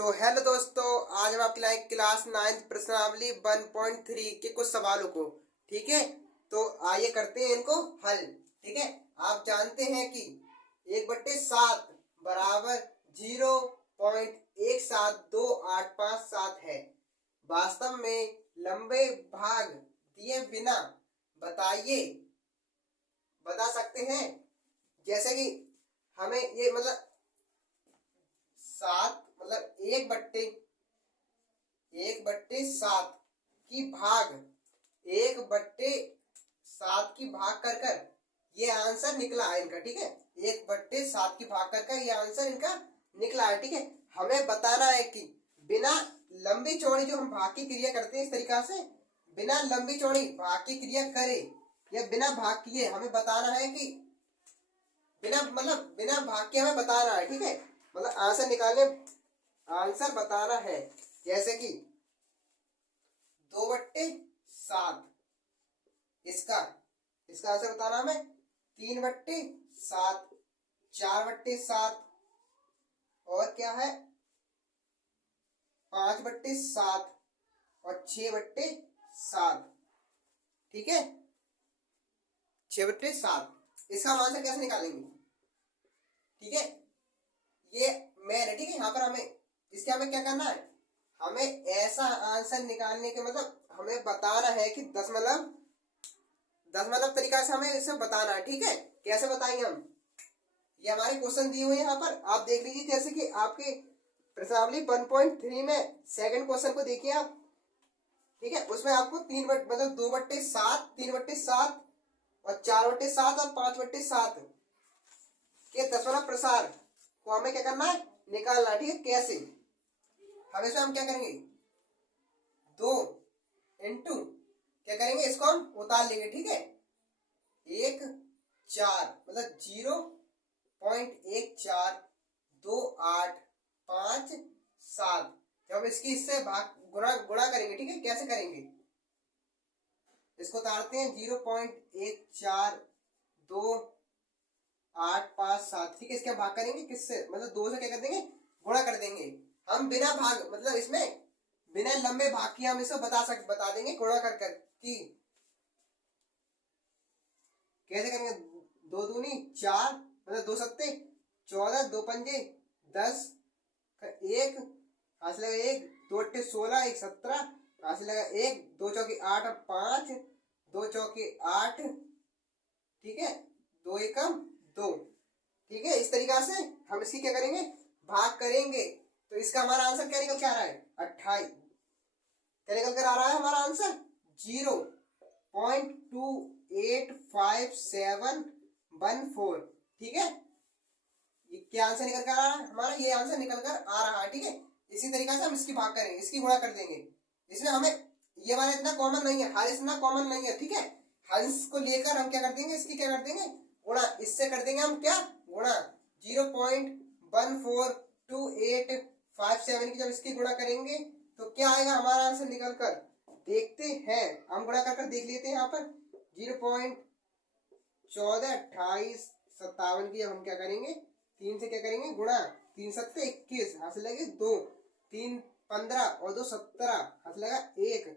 तो हेलो दोस्तों, आज हम आपके लाइक क्लास 9 प्रश्नावली 1.3 के कुछ सवालों को। ठीक है, तो आइए करते हैं इनको हल। ठीक है, आप जानते हैं कि 1/7 बराबर 0.172857 है। वास्तव में लंबे भाग दिए बिना बता सकते हैं। जैसे कि हमें ये मतलब 7 मतलब 1/7 की भाग 1/7 की भाग कर ये आंसर निकला है इनका। ठीक है, 1/7 की भाग कर ये आंसर इनका निकला है। ठीक है, हमें बताना है कि बिना लंबी चौड़ी जो हम भाग की क्रिया करते हैं इस तरीका से बिना लंबी चौड़ी भाग की क्रिया करें या बिना भाग किए हमें बताना है कि बिना भाग के हमें बताना है। ठीक है, मतलब आंसर बताना है। जैसे कि 2/7 इसका आंसर बताना हमें 3/7, 4/7 और क्या है 5/7 और 6/7। ठीक है, 6/7 इसका हम आंसर कैसे निकालेंगे। ठीक है, ये मैन है। ठीक है, यहाँ पर हमें क्या करना है, हमें ऐसा आंसर निकालने के मतलब हमें बताना है कि दशमलव तरीका से हमें इसे बताना है। ठीक है, कैसे बताएंगे हम, ये हमारे क्वेश्चन दिए हुए हैं यहाँ पर आप देख लीजिए। जैसे कि आपके प्रश्नावली 1.3 में सेकंड क्वेश्चन को देखिए आप। ठीक है, उसमें आपको 2/7, 3/7 और 4/7 और 5/7 के दशमलव प्रसार को हमें क्या करना है, निकालना है। ठीक है, कैसे हम इसमें क्या करेंगे, 2 इंटू क्या करेंगे, इसको हम उतार लेंगे। ठीक है, 1/4 मतलब 0.142857 जब हम इसकी इससे भाग गुणा करेंगे। ठीक है, कैसे करेंगे, इसको उतारते हैं 0.142857। ठीक है, इसके भाग करेंगे किससे, मतलब 2 से क्या कर देंगे, गुणा कर देंगे। हम बिना भाग मतलब इसमें बिना लंबे भाग की हम इसको बता देंगे गुणा कर कि कैसे करेंगे। 2 दूनी 4 मतलब 2 सत्ते 14, 2 पंजे 10, 1 हाथ लगा 1, 2 अट्ठे 16, 1 17 हाथ लगा 1, 2 चौके 8 और 5, 2 चौके 8। ठीक है, 2 एकम 2। ठीक है, इस तरीका से हम इसकी क्या करेंगे, भाग करेंगे। तो इसका हमारा आंसर क्या निकल के आ रहा है, 28। क्या निकल कर आ रहा है हमारा आंसर, 0.285714। ठीक है, ये क्या आंसर निकल कर आ रहा है हमारा, ये आंसर निकल कर आ रहा है। ठीक है, इसी तरीके से हम इसकी भाग करेंगे, इसकी गुणा कर देंगे। इसमें हमें ये वाला इतना कॉमन नहीं है, हर इतना कॉमन नहीं है। ठीक है, हंस को लेकर हम क्या कर देंगे, इसकी क्या कर देंगे, गुणा। इससे कर देंगे हम क्या, गुणा। 0.142857 की जब इसकी गुणा करेंगे तो क्या आएगा हमारा आंसर निकल कर, देखते हैं। हम गुणा कर देख लेते हैं यहाँ पर 0.142857 की जब हम क्या करेंगे, 3 से क्या करेंगे गुणा, 3 सत्ते 21 हाथ से लगे 2, 3 15 और 2 17 हाथ लगा 1,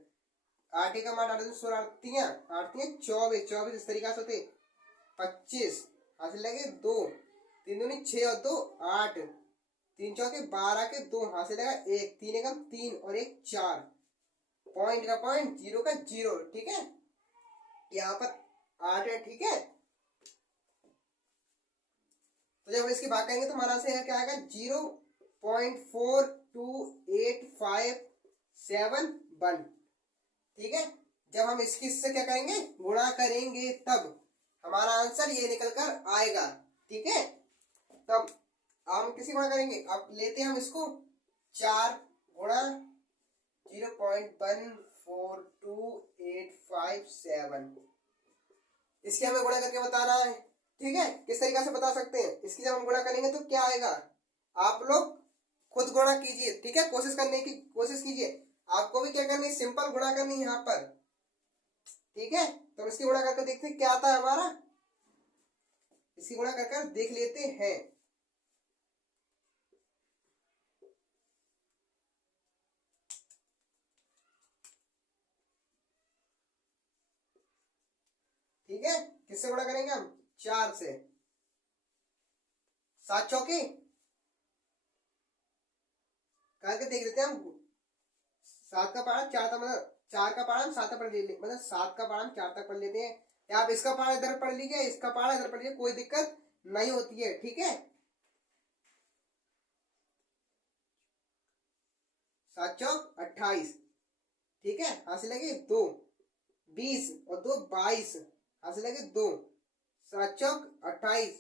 8 का मान 8 16 8 24 24 इस तरीका से होते 25 हाथ से लगे 2, 3 दूनी 6 और 2 8, 3 चौके 12 के 2 हाथ से लगा 1, 3 एकम 3 और 1 4, पॉइंट का पॉइंट, 0 का 0। ठीक है, यहाँ पर 8 है। ठीक है, तो जब हम इसकी बात करेंगे तो हमारा आंसर क्या आएगा, 0.428571। ठीक है, जब हम इसकी इससे क्या करेंगे, गुणा करेंगे तब हमारा आंसर ये निकल कर आएगा। ठीक है, तब हम किसी गुणा करेंगे, अब लेते हैं हम इसको 4 गुणा 0.142857, इसकी हमें गुणा करके बताना है। ठीक है, किस तरीके से बता सकते हैं, इसकी जब हम गुणा करेंगे तो क्या आएगा, आप लोग खुद गुणा कीजिए। ठीक है, कोशिश करने की कोशिश कीजिए, आपको भी क्या करनी है, सिंपल गुणा करनी है यहाँ पर। ठीक है, तो इसकी गुणा करके देखते हैं क्या आता है हमारा, इसकी गुणा कर देख लेते हैं। ठीक है, किससे गुणा करेंगे हम? 4 से। 7 चौके करके देख लेते हैं हम। 7 का पढ़ा 4 तक, मतलब 4 का पढ़ा हम 7 तक पढ़ लेते, मतलब 7 का पढ़ा हम 4 तक पढ़ लेते हैं। या आप इसका पढ़ा इधर पढ़ लीजिए, इसका पढ़ा इधर पढ़ लीजिए, कोई दिक्कत नहीं होती है। ठीक है, 7 चौक 28। ठीक है, हाथ से लगे 2, 20 और 2 22, हाथ से लगे 2, 7 चौक 28।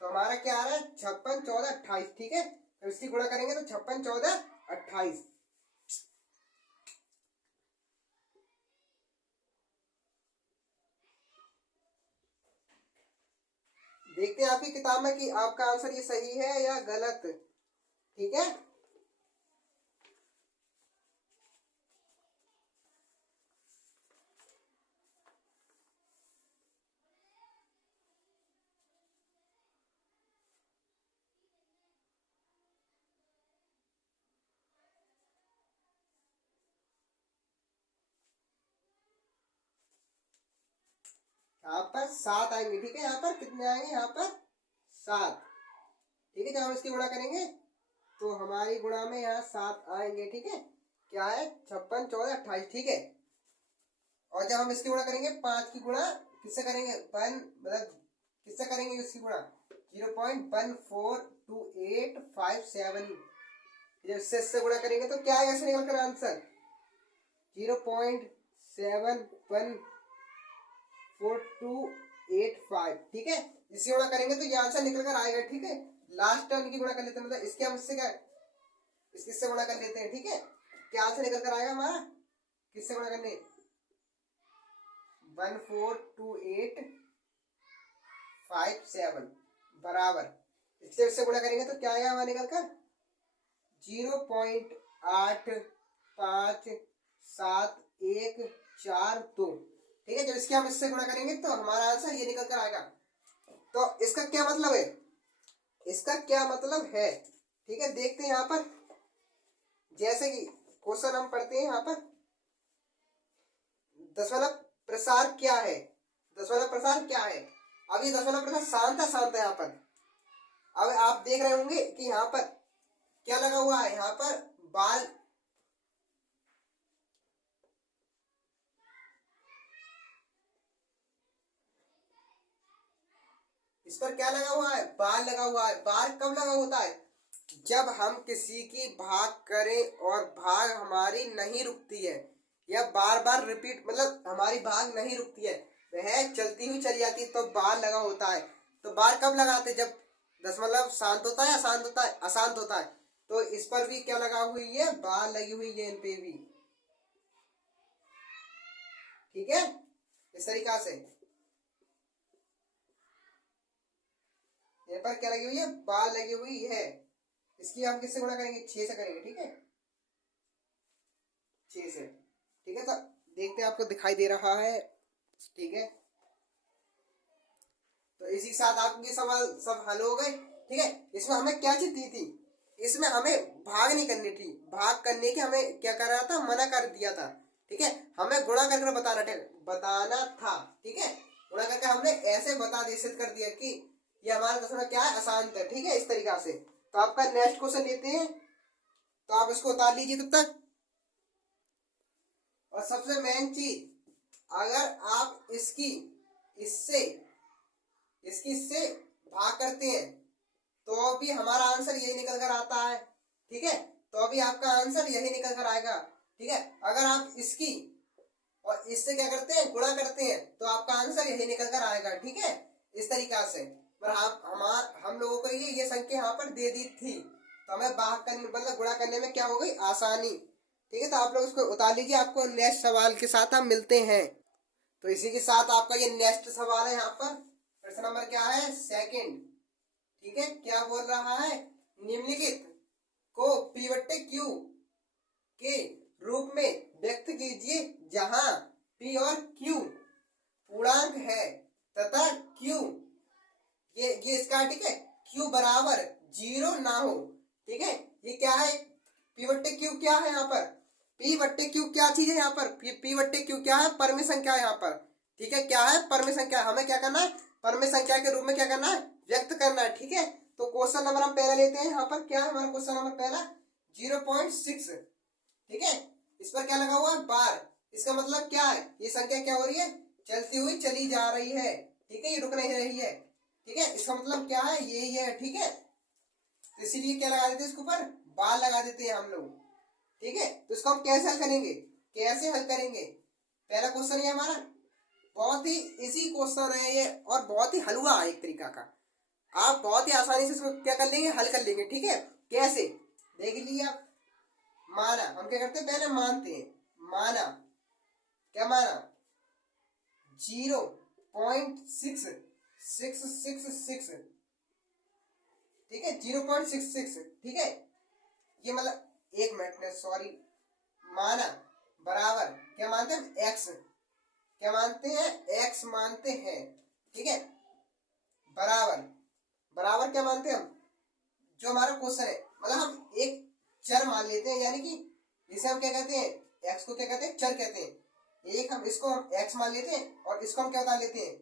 तो हमारा क्या आ रहा है? 56 14 28। ठीक है, तो इसकी गुणा करेंगे तो 56 14 28। देखते हैं आपकी किताब में कि आपका आंसर ये सही है या गलत। ठीक है, यहाँ पर 7 आएंगे। ठीक है, यहाँ पर कितने आएंगे? यहाँ पर 7। ठीक है, जब हम इसकी गुणा करेंगे तो हमारी गुणा में यहाँ 7 आएंगे। ठीक है, क्या है? 56 14 28। ठीक है, और जब हम इसकी गुणा करेंगे 5 की गुणा किससे करेंगे? मतलब किससे करेंगे इसकी गुणा? 0.142857। जब इससे गुणा करेंगे तो क्या आएगा? इससे निकल कर आंसर 0.714285। ठीक है, इससे गुणा करेंगे तो ये आंसर निकल कर आएगा। ठीक है, लास्ट टर्म की गुणा कर लेते हैं, मतलब इसके हम इससे क्या, इससे गुणा कर लेते हैं। ठीक है, क्या आंसर निकल कर आएगा हमारा? किससे गुणा करने? 1428557 बराबर, इससे गुणा करेंगे तो क्या आएगा हमारा निकल कर? 0.857142। ठीक है, जब इसके हम इससे गुणा करेंगे तो हमारा आंसर ये निकल कर आएगा। तो इसका क्या मतलब है? इसका क्या मतलब है? ठीक है, देखते हैं यहाँ पर। जैसे कि क्वेश्चन हम पढ़ते हैं यहाँ पर, दशमलव प्रसार क्या है? दशमलव प्रसार क्या है? अब ये दशमलव प्रसार शांत है यहाँ पर। अब आप देख रहे होंगे कि यहाँ पर क्या लगा हुआ है? यहाँ पर बाल, इस पर क्या लगा हुआ है? बार लगा हुआ है। बार कब लगा होता है? जब हम किसी की भाग करें और भाग हमारी नहीं रुकती है, या बार बार रिपीट, मतलब हमारी भाग नहीं रुकती है, वह चलती हुई चली जाती है, तो बार लगा होता है। तो बार कब लगाते? जब दशमलव शांत होता है, अशांत होता है? अशांत होता है। तो इस पर भी क्या लगा हुई है? बार लगी हुई है इन पे भी। ठीक है, इस तरीका से यहाँ पर क्या लगी हुई है? बार लगी हुई है। इसकी हम किससे गुणा करेंगे? 6 से करेंगे। ठीक है, 6 से। ठीक है, तो देखते हैं आपको दिखाई दे रहा है। ठीक है, तो इसी के साथ आपके सवाल सब हल हो गए। ठीक है, इसमें हमें क्या चीज दी थी? इसमें हमें भाग नहीं करनी थी, भाग करने की हमें क्या कर रहा था? मना कर दिया था। ठीक है, हमें गुणा करके बताना था। ठीक है, गुणा करके हमने ऐसे बता दिया, सिद्ध कर दिया कि ये हमारा दशमलव क्या है? अशांत है। ठीक है, इस तरीका से। तो आपका नेक्स्ट क्वेश्चन लेते हैं, तो आप इसको उतार लीजिए तब तक। और सबसे मेन चीज, अगर आप इसकी इससे भाग करते हैं तो भी हमारा आंसर यही निकल कर आता है। ठीक है, तो अभी आपका आंसर यही निकल कर आएगा। ठीक है, अगर आप इसकी और इससे क्या करते हैं? गुणा करते हैं, तो आपका आंसर यही निकल कर आएगा। ठीक है, इस तरीका से। पर हम लोगों को ये संख्या यहाँ पर दे दी थी, तो हमें भाग करने, मतलब गुणा करने में क्या हो गई? आसानी। ठीक है, तो आप लोग इसको उतार लीजिए। आपको नेक्स्ट सवाल के साथ हम मिलते हैं। तो इसी के साथ आपका ये नेक्स्ट सवाल है यहाँ पर प्रश्न नंबर क्या है? सेकंड। ठीक है, क्या बोल रहा है? निम्नलिखित को P बट्टे Q के रूप में व्यक्त कीजिए जहां P और Q पूर्णांक है तथा Q ये इसका, ठीक है, Q बराबर 0 ना हो। ठीक है, ये क्या है? P बट्टे Q क्या है यहाँ पर? P बट्टे Q क्या चीज है यहाँ पर? P बट्टे Q क्या है? परमेय संख्या है यहाँ पर। ठीक है, क्या है? परमेय संख्या। हमें क्या करना है? परमेय संख्या के रूप में क्या करना है? व्यक्त करना है। ठीक है, तो क्वेश्चन नंबर हम पहला लेते हैं। यहाँ पर क्या है हमारा क्वेश्चन नंबर पहला? 0.6। ठीक है, इस पर क्या लगा हुआ है? बार। इसका मतलब क्या है? ये संख्या क्या हो रही है? चलती हुई चली जा रही है। ठीक है, ये रुक नहीं रही है। ठीक है, इसका मतलब क्या है? ये है। ठीक है, तो इसीलिए क्या लगा देते हैं इसके ऊपर? बार लगा देते हैं हम लोग। ठीक है, तो इसको हम कैसे हल करेंगे? कैसे हल करेंगे? पहला क्वेश्चन ये हमारा बहुत ही इजी क्वेश्चन है ये, और बहुत ही हलवा है एक तरीका का। आप बहुत ही आसानी से इसको क्या कर लेंगे? हल कर लेंगे। ठीक है, कैसे? देख लीजिए आप। माना, हम क्या करते हैं? पहले मानते हैं। माना, क्या माना? 0.6666। ठीक है, 0.66। ठीक है, ये मतलब, एक मिनट में, सॉरी, माना बराबर क्या मानते हैं? एक्स। क्या मानते हैं? एक्स मानते हैं। ठीक है, बराबर बराबर क्या मानते हैं हम? जो हमारा क्वेश्चन है, मतलब हम एक चर मान लेते हैं, यानी कि इसे हम क्या कहते हैं? एक्स को क्या कहते हैं? चर कहते हैं। एक हम इसको हम एक्स मान लेते हैं और इसको हम क्या बता लेते हैं?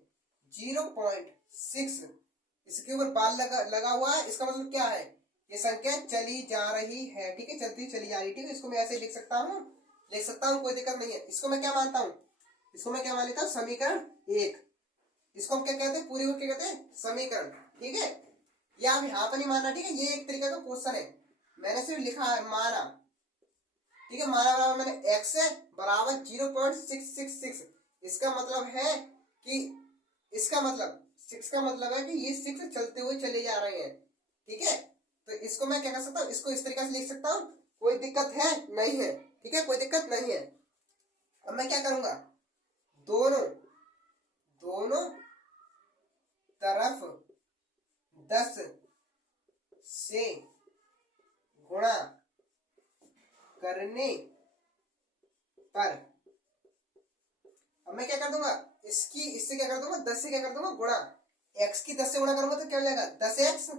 0.6। इसके ऊपर बाल लगा हुआ है। इसका मतलब क्या है? ये संख्या चली जा रही है। ठीक है, चलती चली जा रही है। ठीक है, इसको मैं ऐसे लिख सकता हूँ, कोई दिक्कत नहीं है। इसको मैं क्या मानता हूँ? इसको मैं क्या मान लेता हूँ? समीकरण 1। इसको हम क्या कहते हैं? पूरी को क्या कहते हैं? समीकरण। ठीक है, ये आप यहाँ पर नहीं मानना। ठीक है, ये एक तरीका का क्वेश्चन है, मैंने सिर्फ लिखा है माना। ठीक है, माना बराबर मैंने एक्स है बराबर 0.666। इसका मतलब है कि, इसका मतलब 6 का मतलब है कि ये 6 चलते हुए चले जा रहे हैं। ठीक है, तो इसको मैं क्या कर सकता हूँ? इसको इस तरीके से लिख सकता हूँ। कोई दिक्कत है? नहीं है। ठीक है, कोई दिक्कत नहीं है। अब मैं क्या करूंगा? दोनों तरफ 10 से गुणा करने पर, अब मैं क्या कर दूंगा? इससे क्या कर दूंगा? 10 से क्या कर दूंगा? गुणा। x की 10 से गुणा करूंगा तो क्या हो जाएगा? 10x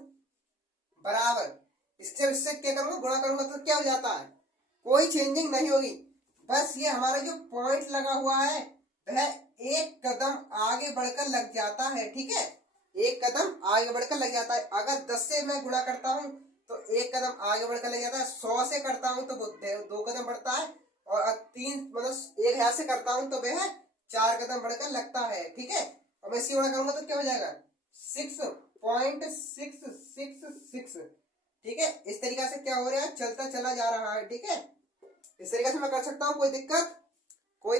बराबर, इससे क्या करूंगा? गुणा करूंगा तो क्या हो जाता है? कोई चेंजिंग नहीं होगी। बस ये हमारा जो पॉइंट लगा हुआ है वह एक कदम आगे बढ़कर लग जाता है। ठीक है, एक कदम आगे बढ़कर लग जाता है। अगर 10 से मैं गुणा करता हूं तो एक कदम आगे बढ़कर लग जाता है। 100 से करता हूं तो वो 2 कदम बढ़ता है, और 3 मतलब 1000 से करता हूं तो वह 4 कदम बढ़कर लगता है। ठीक है, और मैं इसी गुणा करूंगा तो क्या हो जाएगा? 6.666। ठीक है, इस तरीके से क्या हो रहा है? चलता चला जा रहा है। ठीक है, इस तरीके से मैं कर सकता हूँ। कोई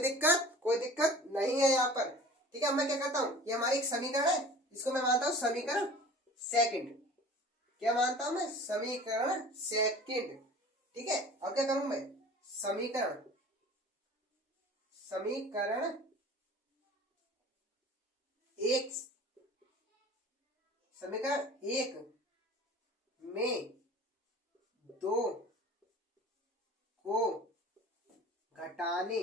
दिक्कत नहीं है यहाँ पर। ठीक है, मैं क्या करता हूँ? ये हमारी एक समीकरण है, इसको मैं मानता हूँ समीकरण सेकंड। क्या मानता हूं मैं? समीकरण सेकंड। ठीक है, अब क्या करूं मैं? समीकरण एक में 2 को घटाने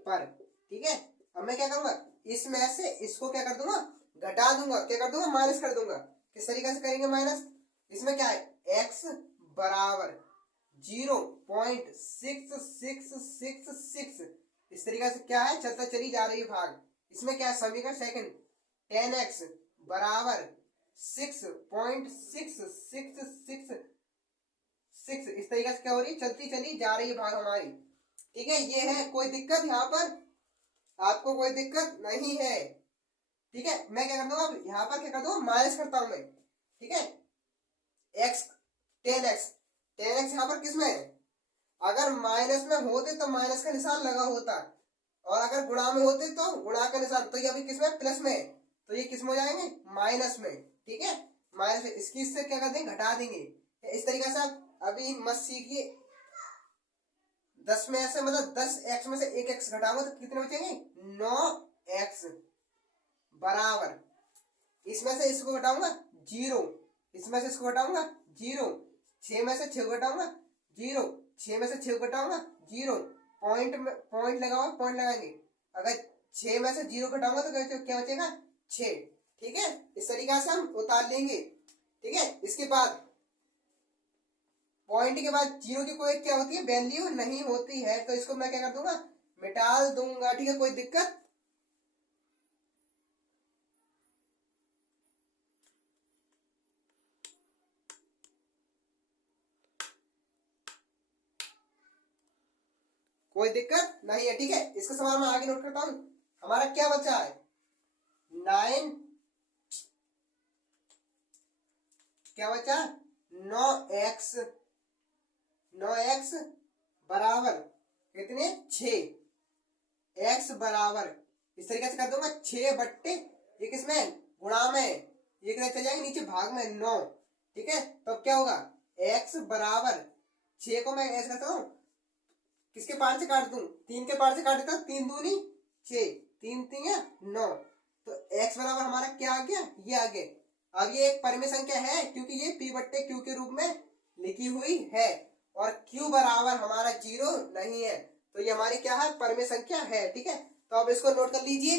पर। ठीक है, अब मैं क्या करूंगा? इसमें से इसको क्या कर दूंगा? घटा दूंगा। क्या कर दूंगा? माइनस कर दूंगा। किस तरीके से करेंगे माइनस? इसमें क्या है? x बराबर 0.6666। इस तरीके से क्या है? चलता चली जा रही है भाग। इसमें क्या है? समीकरण सेकंड 10x बराबर 6.6666। इस तरीके से क्या हो रही है? चलती चली जा रही है भाग हमारी। ठीक है, ये है। कोई दिक्कत यहाँ पर? आपको कोई दिक्कत नहीं है? ठीक है, मैं क्या कर दूंगा? यहाँ पर क्या कर दूंगा? माइनस करता हूं मैं। ठीक है, x 10x यहाँ पर किस में है? अगर माइनस में होते तो माइनस का निशान लगा होता, और अगर गुणा में होते तो गुणा का निशान। तो ये अभी किस में? प्लस में है, तो ये किस में हो जाएंगे? माइनस में। ठीक है, माइनस में। इसकी इससे क्या कर देंगे? घटा देंगे। इस तरीके से आप अभी मत सीखिए। 10 में से मतलब 10x में से 1x घटाऊंगा तो कितने बचेंगे? 9x। बराबर, इसमें से इसको घटाऊंगा 0, इसमें से इसको घटाऊंगा 0, 6 में से 6 घटाऊंगा 0, 6 में से 6 घटाऊंगा 0, पॉइंट में पॉइंट लगाओ, पॉइंट लगाएंगे, अगर 6 में से 0 घटाऊंगा तो क्या बचेगा 6। ठीक है, इस तरीके से हम उतार लेंगे। ठीक है, इसके बाद पॉइंट के बाद 0 की कोई क्या होती है, वैल्यू नहीं होती है, तो इसको मैं क्या कर दूंगा, मिटा दूंगा। ठीक है, कोई दिक्कत? कोई दिक्कत नहीं है। ठीक है, इसका सवाल मैं आगे नोट करता हूं। हमारा क्या बचा है, 9, क्या बचा, 9x, 9x बराबर कितने, 6, x बराबर इस तरीके से कर दूंगा 6 बट्टे ये किसमें, गुणा में, ये कितने चल जाएंगे नीचे भाग में 9। ठीक है, तो क्या होगा, x बराबर 6 को मैं ऐसे करता हूं, किसके पार से काट दूं, 3 के पार से काट देता हूं, 3 दूनी 6, 3 3 9, तो x बराबर हमारा क्या आ गया, ये आ गया। अब ये एक परिमेय संख्या है क्योंकि ये p बट्टे q के रूप में लिखी हुई है, और q बराबर हमारा 0 नहीं है, तो ये हमारी क्या है, परिमेय संख्या है। ठीक है, तो अब इसको नोट कर लीजिए।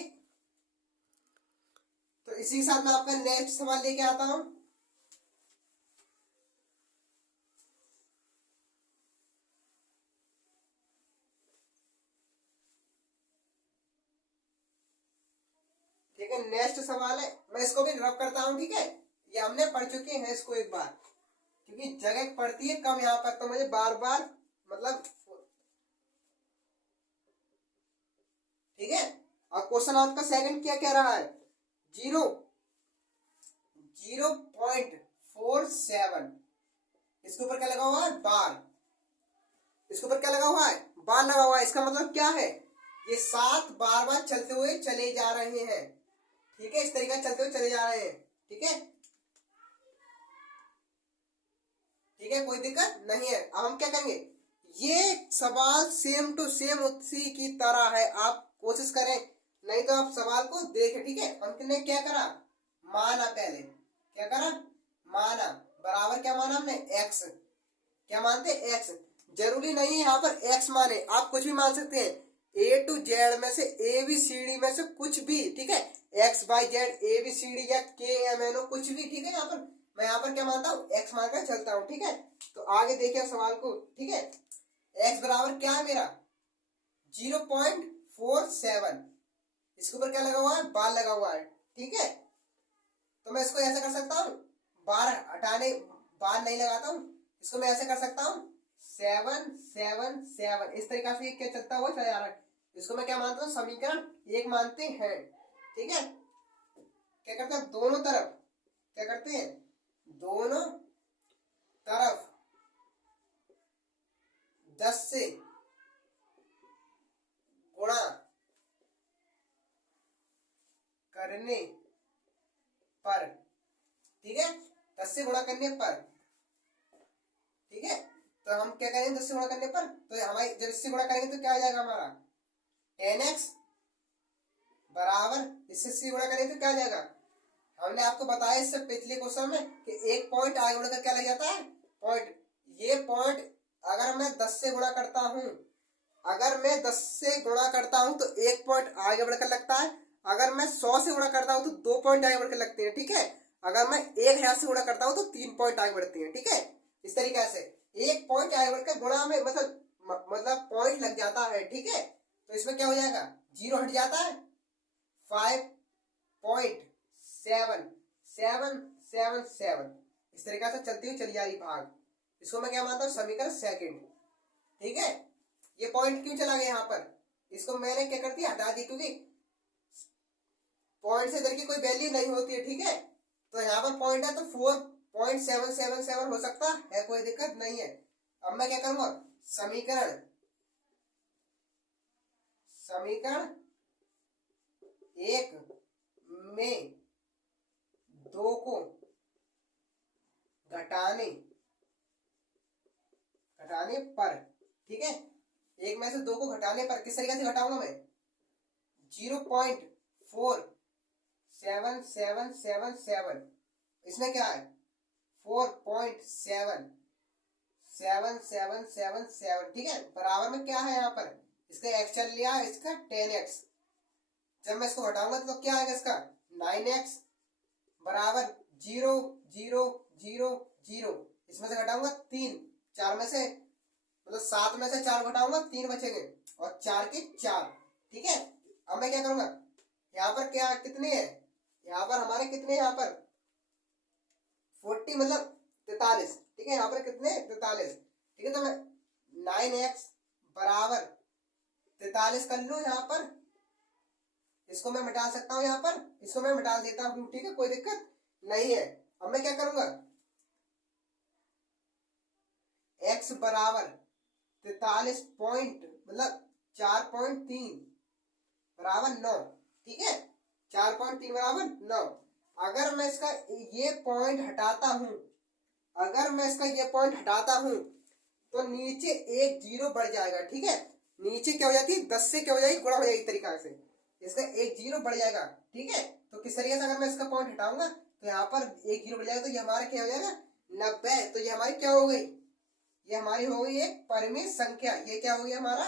तो इसी के साथ मैं आपका नेक्स्ट सवाल लेके आता हूं। ठीक है, नेक्स्ट सवाल है, मैं इसको भी रब करता हूं। ठीक है, ये हमने पढ़ चुके हैं इसको एक बार, क्योंकि जगह पड़ती है कम यहाँ पर, तो मुझे बार बार मतलब। ठीक है, अब क्वेश्चन आपका सेकंड क्या कह रहा है, 0.47, इसके ऊपर क्या लगा हुआ है, बार, इसके ऊपर क्या लगा हुआ है, बार लगा हुआ है। इसका मतलब क्या है, ये 7 बार बार चलते हुए चले जा रहे हैं। ठीक है, इस तरीके से चलते हुए चले जा रहे हैं। ठीक है, ठीक है, कोई दिक्कत नहीं है। अब हम क्या करेंगे, ये सवाल सेम टू सेम उसी की तरह है, आप कोशिश करें, नहीं तो आप सवाल को देखें। ठीक है, हमने क्या करा, माना, पहले क्या करा, माना, बराबर क्या माना हमने, x, क्या मानते, x, जरूरी नहीं है यहाँ पर x माने, आप कुछ भी मान सकते हैं, A to Z में से, ABCD में से कुछ भी। ठीक है, XYZ ABCD या KMNO कुछ भी। ठीक है, यहाँ पर मैं यहाँ पर क्या मानता हूँ, x मानकर चलता हूँ। ठीक है, तो आगे देखिए सवाल को। ठीक है, x बराबर क्या है मेरा, 0.47, इसके ऊपर क्या लगा हुआ है, बार लगा हुआ है। ठीक है, तो मैं इसको ऐसे कर सकता हूँ, बार हटाने, बार नहीं लगाता हूँ, इसको मैं ऐसे कर सकता हूँ, 7 7 7, इस तरीका से क्या चलता हुआ चला जा रहा है। इसको मैं क्या मानता हूँ, समीकरण 1 मानते हैं। ठीक है, क्या करते हैं, दोनों तरफ क्या करते हैं, दोनों तरफ 10 से गुणा करने पर। ठीक है, 10 से गुणा करने पर। ठीक है, तो हम क्या करेंगे, 10 से गुणा करने पर, तो हमारी जब इससे गुणा करेंगे तो क्या आ जाएगा हमारा, 10x बराबर, इससे गुणा करेंगे तो क्या आ जाएगा, हमने आपको बताया इससे पिछले क्वेश्चन में कि एक पॉइंट आगे बढ़कर क्या लग जाता है, पॉइंट। ये पॉइंट अगर मैं 10 से गुणा करता हूं, अगर मैं 10 से गुणा करता हूं तो एक पॉइंट आगे बढ़कर लगता है, अगर मैं 100 से गुणा करता हूं तो 2 पॉइंट आगे बढ़कर लगते हैं। ठीक है, अगर मैं 1000 से गुणा करता हूं तो 3 पॉइंट आगे बढ़ते हैं। ठीक है, इस तरीके से एक पॉइंट आगे बढ़कर गुणा में मतलब पॉइंट लग जाता है। ठीक है, तो इसमें क्या हो जाएगा, 0 हट जाता है, 5.7777, इस तरीके से चलती हुई चली जा रही भाग। इसको मैं क्या मानता हूँ, समीकरण सेकंड। ठीक है, ये पॉइंट क्यों चला गया यहाँ पर, इसको मैंने क्या कर दिया, हटा दी, क्योंकि पॉइंट से इधर की कोई वैल्यू नहीं होती है। ठीक है, तो यहाँ पर पॉइंट है तो 4.777 हो सकता है, कोई दिक्कत नहीं है। अब मैं क्या करूंगा, समीकरण एक में 2 को घटाने पर। ठीक है, एक में से 2 को घटाने पर किस तरीके से घटाऊंगा मैं, 77777। इसमें क्या है 4.77777, ठीक है। बराबर में क्या है यहाँ पर, इसका एक्स चल लिया, इसका 10x। जब मैं इसको हटाऊंगा तो क्या आएगा इसका 9x बराबर 0 0 0 0। इसमें से घटाऊंगा 3, 4 में से मतलब 7 में से 4 घटाऊंगा 3 बचेंगे और 4 के 4, ठीक है। अब मैं क्या करूंगा, यहाँ पर क्या कितने हैं, यहाँ पर हमारे कितने, यहाँ पर 40 मतलब 43, ठीक है। यहाँ पर कितने 43, ठीक है। तो मैं 9x बराबर 43 कर लूं यहाँ पर, इसको मैं मिटा सकता हूँ, यहाँ पर इसको मैं मिटा देता हूँ, ठीक है, कोई दिक्कत नहीं है। अब मैं क्या करूंगा, x बराबर 43 पॉइंट मतलब 4.3 बराबर 9, ठीक है। 4.3 बराबर 9। अगर मैं इसका ये पॉइंट हटाता हूं, अगर मैं इसका ये पॉइंट हटाता हूं तो नीचे एक जीरो बढ़ जाएगा, ठीक है। नीचे क्या हो जाती है 10 से क्या हो जाएगी गुणा हो जाएगी तरीका से, इसका एक जीरो बढ़ जाएगा, ठीक है। तो किस तरीके से अगर मैं इसका पॉइंट हटाऊंगा तो यहाँ पर एक जीरो बढ़ जाएगा, तो ये हमारा क्या हो जाएगा 90। तो ये हमारी क्या हो गई, ये हमारी हो गई एक परिमेय संख्या, ये क्या हो गया हमारा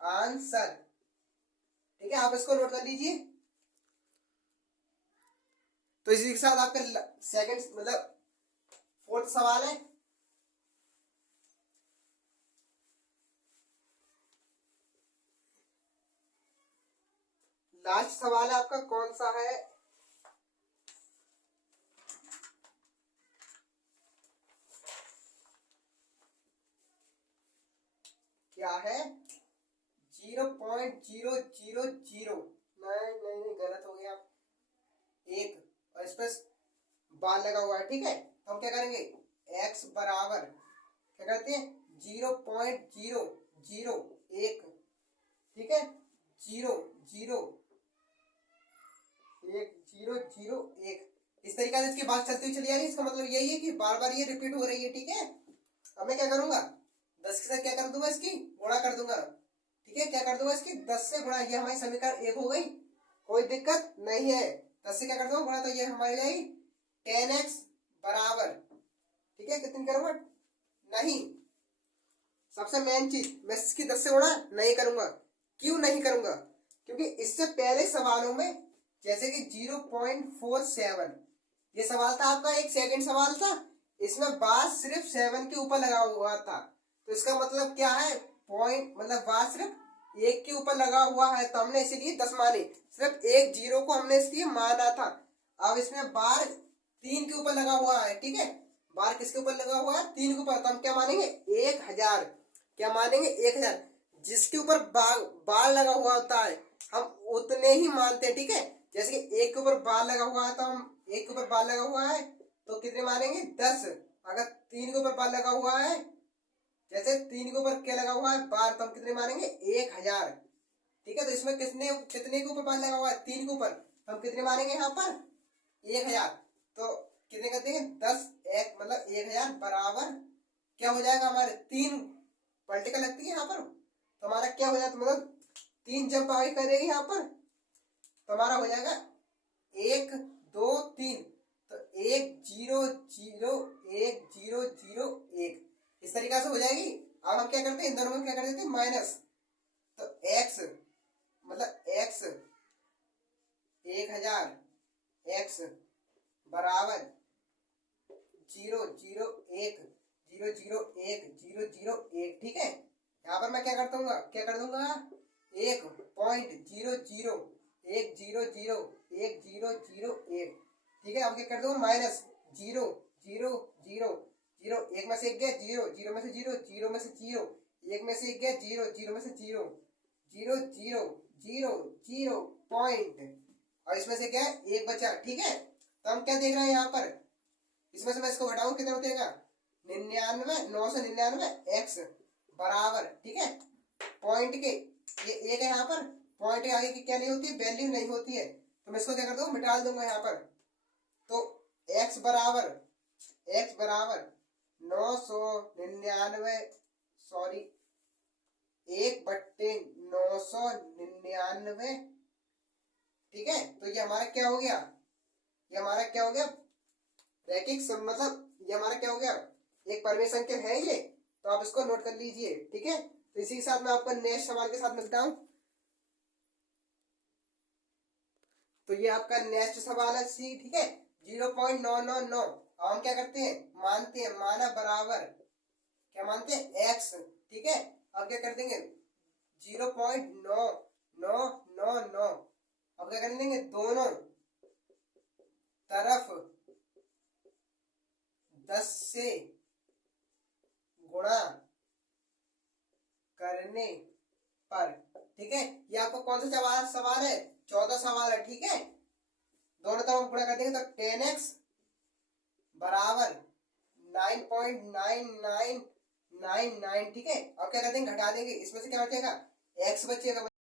आंसर, ठीक है। आप इसको नोट कर लीजिए। तो इसी के साथ आपका सेकंड मतलब फोर्थ सवाल है, लास्ट सवाल है आपका, कौन सा है, क्या है 0.000, नहीं गलत हो गया, एक और इस पर बार लगा हुआ है, ठीक है। तो हम क्या करेंगे, x बराबर क्या करते हैं 0.001, ठीक है, 0.001 इस तरीके से इसकी बात चलती हुई चली जा रही है। इसका मतलब यही है कि बार बार ये रिपीट हो रही है, ठीक है। अब मैं क्या करूंगा 10 के साथ क्या कर दूंगा, इसकी गुणा कर दूंगा, ठीक है। क्या कर दूंगा इसकी 10 से गुणा, ये हमारी समीकरण 1 हो गई, कोई दिक्कत नहीं है। 10 से क्या कर दूंगा गुणा, तो ये हमारी जाएगी 10x बराबर, ठीक है, कितनी करूंगा नहीं, सबसे मेन चीज मैं इसकी 10 से गुणा नहीं करूंगा। क्यों नहीं करूंगा, क्योंकि इससे पहले सवालों में जैसे कि 0.47 ये सवाल था आपका, एक सेकंड सवाल था, इसमें बार सिर्फ 7 के ऊपर लगा हुआ था। तो इसका मतलब क्या है, पॉइंट मतलब बार सिर्फ 1 के ऊपर लगा हुआ है, तो हमने इसीलिए 10 मानी, सिर्फ एक जीरो को हमने इसलिए माना था। अब इसमें बार 3 के ऊपर लगा हुआ है, ठीक है। बार किसके ऊपर लगा हुआ है 3 के ऊपर, तो हम क्या मानेंगे 1000, क्या मानेंगे 1000। जिसके ऊपर बार लगा हुआ होता है हम उतने ही मानते हैं, ठीक है। जैसे कि 1 के ऊपर बार लगा हुआ है तो हम 1 के ऊपर बार लगा हुआ है तो कितने मानेंगे 10। अगर 3 के ऊपर बार लगा हुआ है, जैसे 3 के ऊपर क्या लगा हुआ है बार, तो हम कितने मानेंगे 1000, ठीक है। तो इसमें कितने कितने के ऊपर बार लगा हुआ है 3 के ऊपर, तो हम कितने मानेंगे यहाँ पर 1000। तो कितने करते हैं 10 एक मतलब 1000 बराबर क्या हो जाएगा हमारे 3 पलटिकल लगती है यहाँ पर, तो हमारा क्या हो जाता मतलब 3 जब आगे करेगी यहाँ पर तो हमारा हो जाएगा 1 2 3, तो 1 0 0 1 0 0 1 इस तरीके से हो जाएगी। अब हम क्या करते हैं इन दोनों में क्या कर देते हैं माइनस, तो x मतलब x 1000 x बराबर 0 0 1 0 0 1 0 0 1, ठीक है। यहाँ पर मैं क्या कर दूंगा 1.00 1 0 0 1 0 0 1, ठीक है। अब क्या कर दूंगा माइनस 0 0 0 0 1 में से 1 गया 0 0 में से 0 0 में से 0 1 में से 1 गया 0 0 में से 0 0 0 0 0 पॉइंट, और इसमें से क्या है 1 बचा, ठीक है। तो हम क्या देख रहे हैं यहाँ पर, इसमें से मैं इसको घटाऊं कितना होगा 999 x बराबर, ठीक है। पॉइंट के ये 1 है यहाँ पर, पॉइंट के आगे की क्या नहीं होती है वैल्यू नहीं होती है, तो मैं इसको क्या कर दूंगा मिटा दूंगा यहाँ पर। तो x बराबर 999 सॉरी 1/999, ठीक है। तो ये हमारा क्या हो गया ये हमारा क्या हो गया, रैखिक मतलब ये हमारा क्या हो गया, एक परिमेय संख्या है ये, तो आप इसको नोट कर लीजिए। ठीक है, तो इसी के साथ मैं आपको नेक्स्ट सवाल के साथ मिलता हूं। तो ये आपका नेक्स्ट सवाल है सी। ठीक है, 0.999 हम क्या करते हैं, मानते हैं, माना बराबर क्या मानते हैं, एक्स। ठीक है, अब क्या कर देंगे, 0.9999 अब क्या कर देंगे, दोनों तरफ 10 से गुणा करने पर। ठीक है, ये आपको कौन सा सवाल है, 14 सवाल है। ठीक है, दोनों तरफ गुणा कर देंगे तो 10x बराबर 9.9999। ठीक है, अब क्या कर देंगे, घटा देंगे, इसमें से क्या बचेगा, x बचेगा।